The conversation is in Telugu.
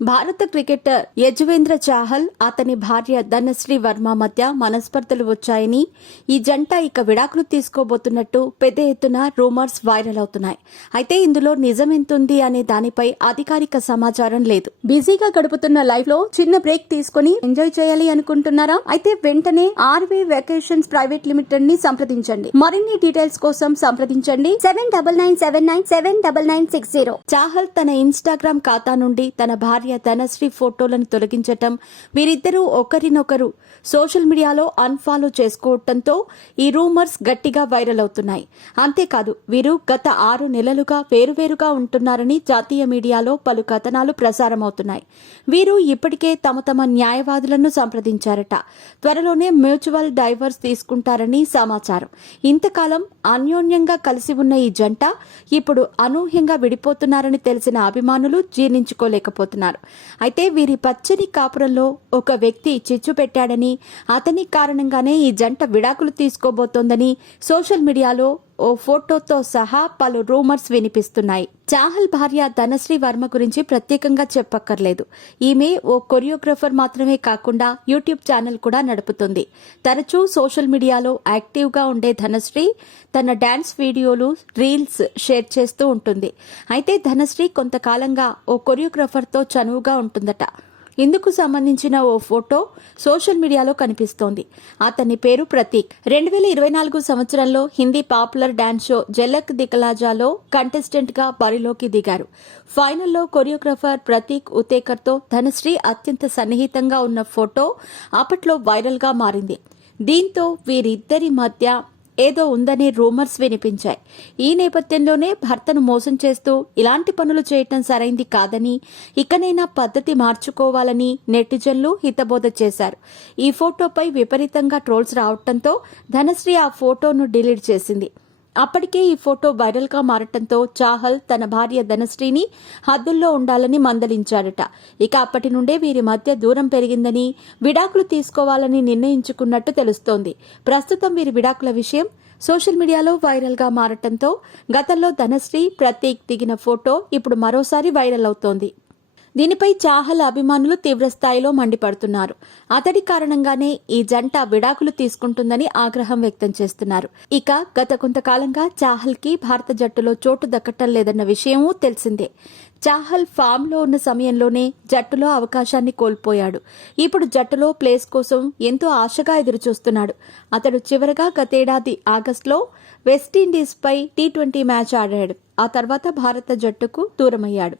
భారత క్రికెటర్ యజువేంద్ర చాహల్ అతని భార్య ధనశ్రీ వర్మ మధ్య మనస్పర్ధలు వచ్చాయని, ఈ జంట ఇక విడాకులు తీసుకోబోతున్నట్టు పెద్ద ఎత్తున రూమర్స్ వైరల్ అవుతున్నాయి. అయితే ఇందులో నిజమెంతుంది అనే దానిపై అధికారిక సమాచారం లేదు. బిజీగా గడుపుతున్న లైఫ్ లో చిన్న బ్రేక్ తీసుకుని ఎంజాయ్ చేయాలి అనుకుంటున్నారా? అయితే వెంటనే ఆర్వే వెకేషన్స్ ప్రైవేట్ లిమిటెడ్ ని సంప్రదించండి. మరిన్ని డీటెయిల్స్ కోసం సంప్రదించండి 7997979960. చాహల్ తన ఇన్స్టాగ్రామ్ ఖాతా నుండి తన భార్య ధనశ్రీ ఫోటోలను తొలగించటం, వీరిద్దరూ ఒకరినొకరు సోషల్ మీడియాలో అన్ఫాలో చేసుకోవటంతో ఈ రూమర్స్ గట్టిగా వైరల్ అవుతున్నాయి. అంతేకాదు, వీరు గత 6 నెలలుగా వేరువేరుగా ఉంటున్నారని జాతీయ మీడియాలో పలు కథనాలు ప్రసారమవుతున్నాయి. వీరు ఇప్పటికే తమ న్యాయవాదులను సంప్రదించారట. త్వరలోనే మ్యూచువల్ డైవర్స్ తీసుకుంటారని సమాచారం. ఇంతకాలం అన్యోన్యంగా కలిసి ఉన్న ఈ జంట ఇప్పుడు అనూహ్యంగా విడిపోతున్నారని తెలిసిన అభిమానులు జీర్ణించుకోలేకపోతున్నారు. అయితే వీరి పచ్చని కాపురంలో ఒక వ్యక్తి చిచ్చు పెట్టాడని, అతని కారణంగానే ఈ జంట విడాకులు తీసుకోబోతోందని సోషల్ మీడియాలో ఓ ఫోటోతో సహా పలు రూమర్స్ వినిపిస్తున్నాయి. చాహల్ భార్య ధనశ్రీ వర్మ గురించి ప్రత్యేకంగా చెప్పక్కర్లేదు. ఈమె ఓ కొరియోగ్రాఫర్ మాత్రమే కాకుండా యూట్యూబ్ ఛానల్ కూడా నడుపుతుంది. తరచూ సోషల్ మీడియాలో యాక్టివ్గా ఉండే ధనశ్రీ తన డాన్స్ వీడియోలు, రీల్స్ షేర్ చేస్తూ ఉంటుంది. అయితే ధనశ్రీ కొంతకాలంగా ఓ కొరియోగ్రాఫర్తో చనువుగా ఉంటుందట. ఇందుకు సంబంధించిన ఓ ఫోటో సోషల్ మీడియాలో కనిపిస్తోంది. అతని పేరు ప్రతీక్. 2024 సంవత్సరంలో Hindi popular dance show Jhalak దిఖలాజాలో కంటెస్టెంట్ గా బరిలోకి దిగారు. ఫైనల్లో కొరియోగ్రాఫర్ ప్రతీక్ ఉతేకర్తో ధనశ్రీ అత్యంత సన్నిహితంగా ఉన్న ఫోటో అప్పట్లో వైరల్ గా మారింది. దీంతో వీరిద్దరి మధ్య ఏదో ఉందని రూమర్స్ వినిపించాయి. ఈ నేపథ్యంలోనే భర్తను మోసం చేస్తూ ఇలాంటి పనులు చేయటం సరైంది కాదని, ఇకనైనా పద్ధతి మార్చుకోవాలని నెటిజన్లు హితబోధ చేశారు. ఈ ఫోటోపై విపరీతంగా ట్రోల్స్ రావడంతో ధనశ్రీ ఆ ఫోటోను డిలీట్ చేసింది. అప్పటికే ఈ ఫోటో వైరల్ గా మారటంతో చాహల్ తన భార్య ధనశ్రీని హద్దుల్లో ఉండాలని మందలించాడట. ఇక అప్పటి నుండే వీరి మధ్య దూరం పెరిగిందని, విడాకులు తీసుకోవాలని నిర్ణయించుకున్నట్టు తెలుస్తోంది. ప్రస్తుతం వీరి విడాకుల విషయం సోషల్ మీడియాలో వైరల్ గా మారటంతో గతంలో ధనశ్రీ, ప్రతీక్ దిగిన ఫోటో ఇప్పుడు మరోసారి వైరల్ అవుతోంది. దీనిపై చాహల్ అభిమానులు తీవ్రస్థాయిలో మండిపడుతున్నారు. అతడి కారణంగానే ఈ జంట విడాకులు తీసుకుంటుందని ఆగ్రహం వ్యక్తం చేస్తున్నారు. ఇక గత కొంతకాలంగా చాహల్ కి భారత జట్టులో చోటు దక్కటం లేదన్న విషయమూ తెలిసిందే. చాహల్ ఫామ్ లో ఉన్న సమయంలోనే జట్టులో అవకాశాన్ని కోల్పోయాడు. ఇప్పుడు జట్టులో ప్లేస్ కోసం ఎంతో ఆశగా ఎదురుచూస్తున్నాడు. అతడు చివరగా గతేడాది ఆగస్టులో వెస్టిండీస్ పై T20 మ్యాచ్ ఆడాడు. ఆ తర్వాత భారత జట్టుకు దూరమయ్యాడు.